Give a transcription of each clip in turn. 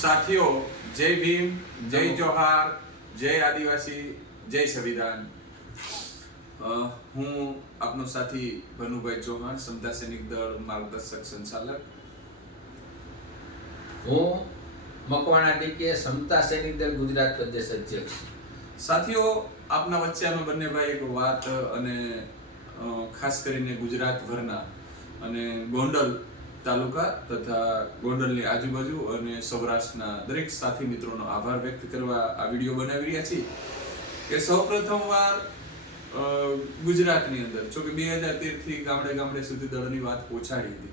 સાથીઓ જય ભીમ જય જોહાર જય આદિવાસી જય સંવિધાન. હું આપનો સાથી ભનુભાઈ ચૌહાણ સમતા સૈનિક દળ માર્ગદર્શક સંચાલક. હું મકવાણા ડીકે સમતા સૈનિક દળ ગુજરાત પ્રદેશ અધ્યક્ષ. સાથીઓ આપના વચ્ચે અમે બંને ભાઈ એક વાત અને ખાસ કરીને ગુજરાતભરના અને ગોંડલ તાલુકા તથા ગોંડલની આજુબાજુ અને સૌરાષ્ટ્રના દરેક સાથી મિત્રોનો આભાર વ્યક્ત કરવા આ વીડિયો બનાવી રહ્યા છીએ. કે સૌપ્રથમવાર ગુજરાતની અંદર, જો કે બે હજાર તેરથી ગામડે ગામડે સુધી દળની વાત પહોંચાડી હતી.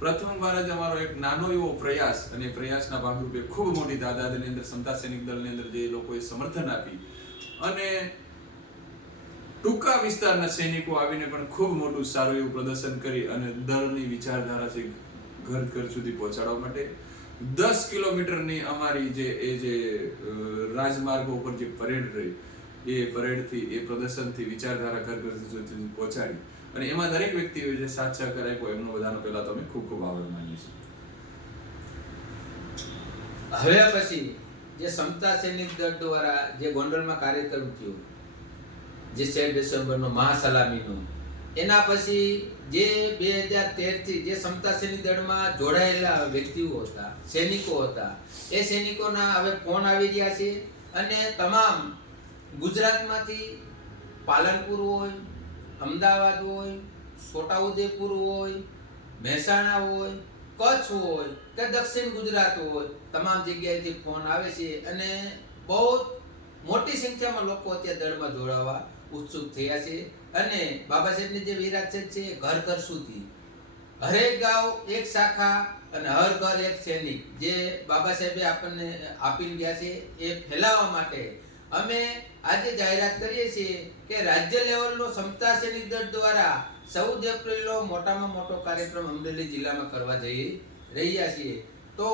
પ્રથમવાર જ અમારો એક નાનો એવો પ્રયાસ અને પ્રયાસના ભાગરૂપે ખૂબ મોટી તાદાદની અંદર સમતા સૈનિક દળની અંદર જે લોકોએ સમર્થન આપી અને ટૂંકા વિસ્તારના સૈનિકો આવીને પણ ખૂબ મોટું સારું એવું પ્રદર્શન કરી અને દળની વિચારધારા છે ઘર ઘર સુધી પહોંચાડવા માટે દસ કિલોમીટરની અમારી જે, એ જે રાજમાર્ગો ઉપર જે પરેડ રહી, એ પરેડથી, એ પ્રદર્શનથી, વિચારધારા ઘર ઘર સુધી પહોંચાડી. અને એમાં દરેક વ્યક્તિઓ જે સાથ સહકાર આપ્યો, એમનો બધાનો પહેલા તો અમે ખૂબ ખૂબ આભાર માનીએ છીએ. હવે પછી જે સમતા સૈનિક દળ દ્વારા જે ગોંડલમાં કાર્યક્રમ થયો જે છ ડિસેમ્બરનો મહાસલામીનો એના પછી જે બે હજાર તેરથી જે સમતા સૈનિક દળમાં જોડાયેલા વ્યક્તિઓ હતા, સૈનિકો હતા, એ સૈનિકોના હવે ફોન આવી ગયા છે અને તમામ ગુજરાતમાંથી પાલનપુર હોય, અમદાવાદ હોય, છોટાઉદેપુર હોય, મહેસાણા હોય, કચ્છ હોય કે દક્ષિણ ગુજરાત હોય, તમામ જગ્યાએથી ફોન આવે છે અને બહુ મોટી સંખ્યામાં લોકો અત્યારે દળમાં જોડાવા ઉત્સુક થયા છે. અને બાબા સાહેબની જે વિરાસત છે એ ઘર ઘર સુધી હરેક ગાંવ એક શાખા અને હર ઘર એક સૈનિક. જે બાબા સાહેબે આપણને આપી ગયા છે એ ફેલાવવા માટે. અમે આજે જાહેરાત કરીએ છીએ કે રાજ્ય લેવલનો સમતા સૈનિક દળ દ્વારા ચૌદ એપ્રિલનો મોટામાં મોટો કાર્યક્રમ અમરેલી જિલ્લામાં કરવા જઈ રહ્યા છીએ. તો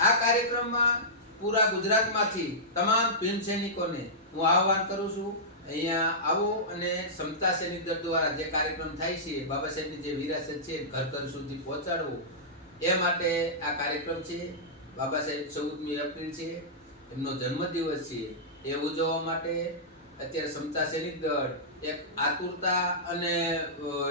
આ કાર્યક્રમમાં પૂરા ગુજરાતમાંથી તમામ ભીમ સૈનિકોને હું આહવાન કરું છું. અહીંયા આવો અને સમતા સૈનિક દળ દ્વારા જે કાર્યક્રમ થાય છે, બાબા સાહેબની જે વિરાસત છે, ઘર ઘર સુધી પહોંચાડવું, એ માટે આ કાર્યક્રમ છે. બાબા સાહેબ ચૌદમી એપ્રિલ છે, એમનો જન્મદિવસ છે. એ ઉજવવા માટે અત્યારે સમતા સૈનિક દળ એક આતુરતા અને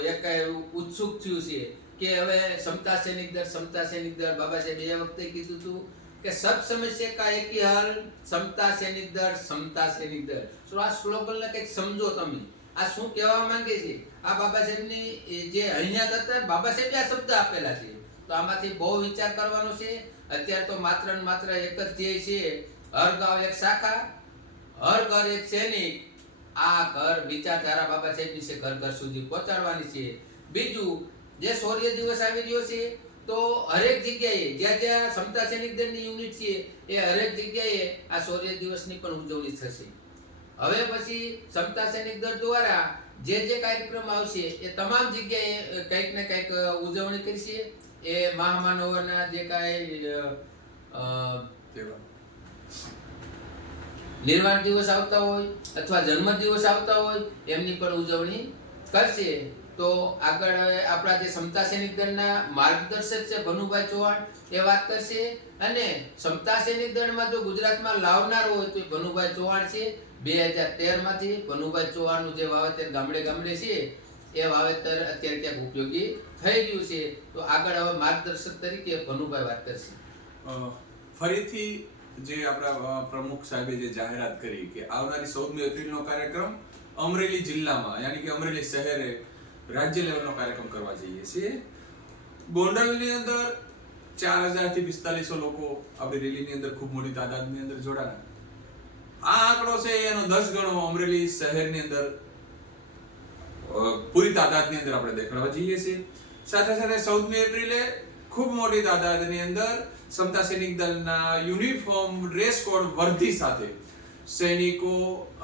એક ઉત્સુક થયું છે કે હવે સમતા સૈનિક દળ સમતા સૈનિક દળ બાબા સાહેબ એ વખતે કીધું હતું કે સબ સમસ્યા કા એક હી હલ? સમતા સૈનિક દળ સમતા સૈનિક દળ તો આ સ્લોગનને કંઈક સમજો તમે. આ શું કહેવા માંગે છે? આ બાબા સાહેબની જે અહીંયા હતા, બાબા સાહેબ આ શબ્દ આપેલા છે. તો આમાંથી બહુ વિચાર કરવાનો છે. અત્યારે તો માત્ર ને માત્ર એક જ ધ્યેય છે. હર ગાંવ એક શાખા, હર ઘર એક સૈનિક. આ ઘર વિચારધારા બાબા સાહેબ છે, ઘર ઘર સુધી પહોંચાડવાની છે. બીજું, જે સૌર્ય દિવસ આવી રહ્યો છે તો હરેક જગ્યાએ જ્યાં જ્યાં સમતા સૈનિક દળની યુનિટ છે, એ હરેક જગ્યાએ આ શૌર્ય દિવસની પણ ઉજવણી થશે. હવે પછી સમતા સૈનિક દળ દ્વારા જે જે કાર્યક્રમ આવશે, એ તમામ જગ્યાએ કંઈક ને કંઈક ઉજવણી કરશે. એ મહામાનવોના જે કાંઈ નિર્વાણ દિવસ આવતા હોય અથવા જન્મ દિવસ આવતા હોય, એમની પણ ઉજવણી કરશે, તો આગળ આપણા જે સમતા સૈનિક દળના માર્ગદર્શક છે ભનુભાઈ ચૌહાણ એ વાત કરશે. અને સમતા સૈનિક દળમાં જો ગુજરાતમાં લાવનાર હોય તો ભનુભાઈ ચૌહાણ છે. બે હજાર તેરમાંથી ભનુભાઈ ચૌહાણનું જે વાવેતર ગામડે ગામડે છે, એ વાવેતર અત્યારે ક્યાંક ઉપયોગી થઈ ગયું છે. તો આગળ હવે માર્ગદર્શક તરીકે ભનુભાઈ વાત કરશે. ફરીથી જે આપણા પ્રમુખ સાહેબે જે જાહેરાત કરી કે આવનારી ચૌદમી એપ્રિલનો કાર્યક્રમ અમરેલી જિલ્લામાં, યાની કે અમરેલી શહેરે રાજ્ય લેવલનો કાર્યક્રમ કરવા જઈએ છીએ. ગોંડલની અંદર ચાર હજારથી પિસ્તાલીસો લોકો આપણી રેલીની અંદર ખૂબ મોટી તાદાદની અંદર જોડાણા આ આંકડો છે એનો દસ ગણો અમરેલી શહેરની અંદર પૂરી તાદાદની અંદર આપણે દેખાડવા જઈએ છીએ. સાથે સાથે ચૌદમી એપ્રિલે ખૂબ મોટી તાદાદની અંદર સમતા સૈનિક દળના યુનિફોર્મ ડ્રેસ કોડ વર્ધી સાથે સૈનિકો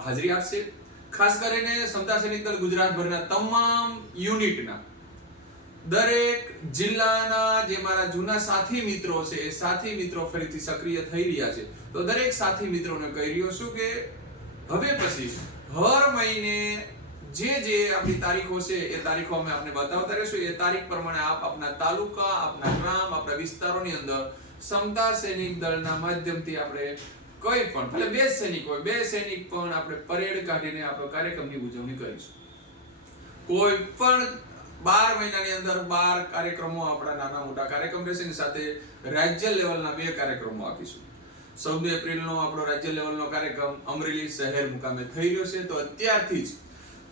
હાજરી આપશે. ખાસ કરીને સમતા સૈનિક દળ ગુજરાતભરના તમામ યુનિટના. દરેક જિલ્લાના જે મારા જૂના સાથી મિત્રો છે, એ સાથી મિત્રો ફરીથી સક્રિય થઈ રહ્યા છે. તો દરેક સાથી મિત્રોને કહી રહ્યો છું કે, હવે પછી હર મહિને જે જે આપણી તારીખો છે, એ તારીખો અમે આપને બતાવતા રહીશું. એ તારીખ પ્રમાણે આપ આપના તાલુકા, આપના ગ્રામ, આપણા વિસ્તારોની અંદર સમતા સૈનિક દળના માધ્યમથી આપણે કોઈ પણ, ભલે બે સૈનિક હોય, બે સૈનિક પણ આપણે પરેડ કાઢીને આપણો કાર્યક્રમની ઉજવણી કરીશું. કોઈ પણ બાર મહિનાની અંદર બાર કાર્યક્રમો આપણા નાના મોટા કાર્યક્રમ રહેશે સાથે રાજ્ય લેવલના બે કાર્યક્રમો આપીશું. ચૌદ એપ્રિલનો આપણો રાજ્ય લેવલનો કાર્યક્રમ અમરેલી શહેર મુકામે થઈ રહ્યો છે. તો અત્યારથી જ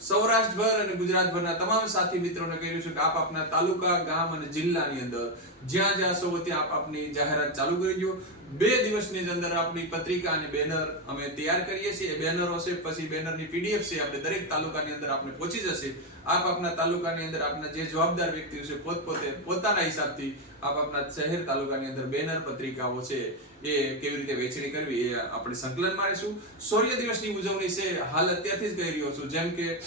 સૌરાષ્ટ્રભર અને ગુજરાતભરના તમામ સાથી મિત્રોને કહ્યું છું કે આપ આપના તાલુકા, ગામ અને જિલ્લાની અંદર જ્યાં જ્યાં સૌ ત્યાં આપ આપની જાહેરાત ચાલુ કરી દો. બે દિવસની અંદર આપણી પત્રિકા અને બેનર અમે તૈયાર કરીએ છીએ. બેનરો છે, પછી બેનરની પીડીએફ છે, આપણે દરેક તાલુકાની અંદર આપણે પહોંચી જશે. આપ આપના તાલુકાની અંદર આપના જે જવાબદાર વ્યક્તિઓ છે, પોતપોતે પોતાના હિસાબથી આપ આપના શહેર તાલુકાની અંદર બેનર પત્રિકાઓ છે, એ કેવી રીતે વેચણી કરવી એ આપણે સંકલન મારીશું સૂર્ય દિવસની ઉજવણી છે, હાલ અત્યારથી જ કહી રહ્યો છું. જેમ કે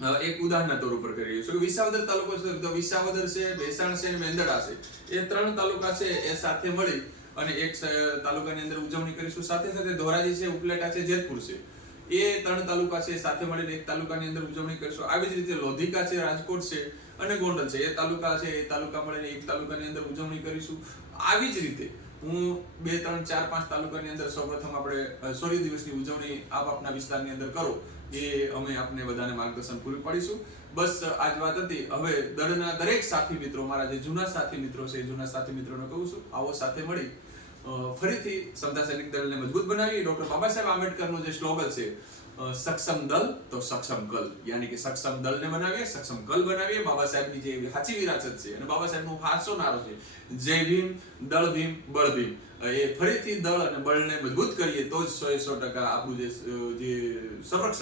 એક ઉદાહરણ તોર ઉપર કરી રહ્યું છું. વિસાવદર તાલુકો છે, તો વિસાવદર છે, ભેસાણ છે, અને મેંદરડા છે. એ ત્રણ તાલુકા છે, એ સાથે મળી અને એક તાલુકાની અંદર ઉજવણી કરીશું. સાથે સાથે ધોરાજી છે, ઉપલેટા છે, જેતપુર છે. એ ત્રણ તાલુકા છે સાથે મળીને એક તાલુકાની અંદર ઉજવણી કરીશું. આવી જ રીતે લોધિકા છે, રાજકોટ છે અને ગોંડલ છે. એ તાલુકા છે, એ તાલુકા મળીને એક તાલુકાની અંદર ઉજવણી કરીશું. આવી જ રીતે હું બે, ત્રણ, ચાર, પાંચ તાલુકાની અંદર સૌપ્રથમ આપણે સૂર્ય દિવસની ઉજવણી આપ આપના વિસ્તારની અંદર કરો. એ અમે આપને બધાને માર્ગદર્શન પૂરું પાડીશું. બસ આજ વાત હતી. હવે દળના દરેક સાથી મિત્રો, મારા જે જૂના સાથી મિત્રો છે, એ જૂના સાથી મિત્રોને કહું છું, આવો સાથે મળી ફરીથી સમતા સૈનિક દળને મજબૂત બનાવી. ડોક્ટર બાબા સાહેબ આંબેડકરનો જે સ્લોગન છે સક્ષમ દલ તો સક્ષમ કલ યાની કે સક્ષમ દલને બનાવીએ, સક્ષમ કલ બનાવીએ. બાબા સાહેબની જે સાચી વિરાસત છે, અને બાબા સાહેબનો ફારસો નારો છે, જય ભીમ, દળ ભીમ, બળ ભીમ. એ ફરીથી દળ અને બળને મજબૂત કરીએ, તો જ સો સો ટકા આપણું જે સંરક્ષણ